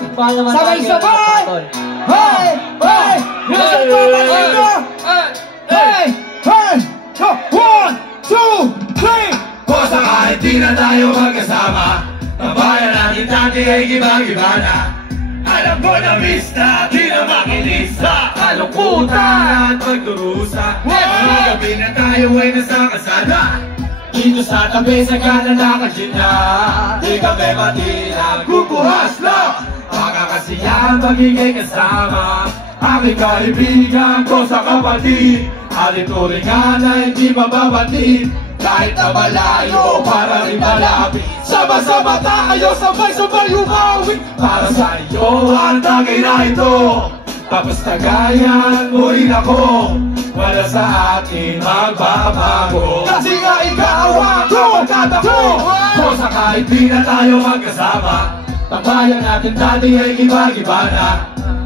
Sabay-sabay! Hey! Hey! Hey! Hey! Hey! Go! 1, 2, 3! Kosa kahit di na tayo magkasama, tabayan natin dati ay iba-iba na. Alam ko na miss na, di na makinis sa kalungkutan at pagdurusa. Mga gabi na tayo ay nasa kasada, dito sa tabi sa kanan nakagin na. Di kami matilang kukuhas lang, makakasiyahan magiging kasama. Aking kaibigan ko sa kapatid, ating turingan na hindi mababatid. Kahit na malayo, para rin malapit, sama-sama tayo, sabay-sabay umawi. Para sa iyo ang tagay na ito, tapos tagayan mo rin ako. Wala sa atin magbabago, kasi nga ikaw ako magtatako. Kung sa kahit di na tayo magkasama, tabayan natin dati ay iba-iba na.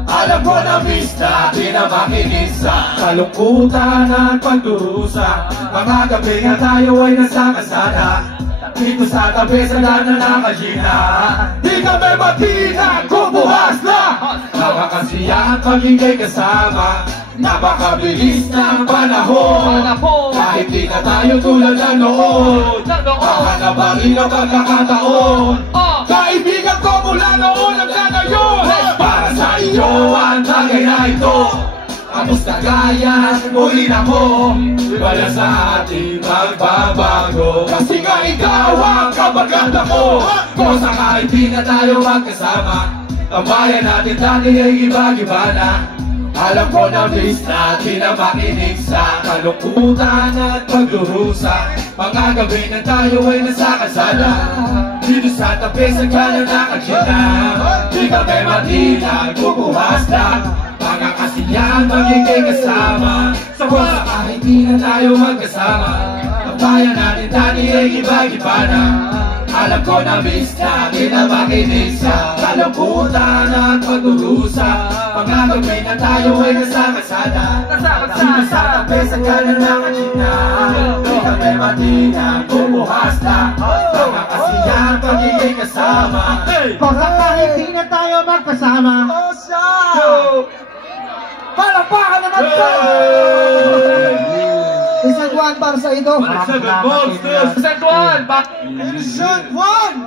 Alam ko na miss natin na makinis sa kalungkutan at pagdurusa. Mga gabi nga tayo ay nasa kasada, dito sa tabi sa kanan nakagina. Di kami matinag kung bukas na, nakakasiyahan pagiging kasama. Napakabilis ng panahon, kahit di na tayo tulad na noon. Baka na ba rin ang pagkakataon, kaibigan ko mula noon hanggang ngayon. Para sa iyo ang tagay na ito, tapos tagayan mo rin ako. Wala sa ating magbabago, kasi nga ikaw ang kabaganda ko. Kung sa kahit di na tayo magkasama, tambayan natin dati ay iba-iba na. Alam ko na miss natin na makinig sa kalungkutan at pagdurusa. Mga gabi na tayo ay nasa kasada, dito sa tabi sa kanan nakagina. Di kami matilang kukuhas lang, mga kasiyahan magiging kasama. Sa wala kahit di na tayo magkasama, tambayan natin dati ay iba-iba na. Alam ko na miss natin na makinig sa kalungkutan at pagdurusa. Mga gabi na tayo ay nasa kasada, dito sa tabi sa kanan nakagina. Di kami matilang kukuhas lang, mga kasiyahan pagiging kasama. Kosa kahit di na tayo magkasama. Palakpakan naman po! Isang Juan para sa ito. Isang Juan! Isang Juan!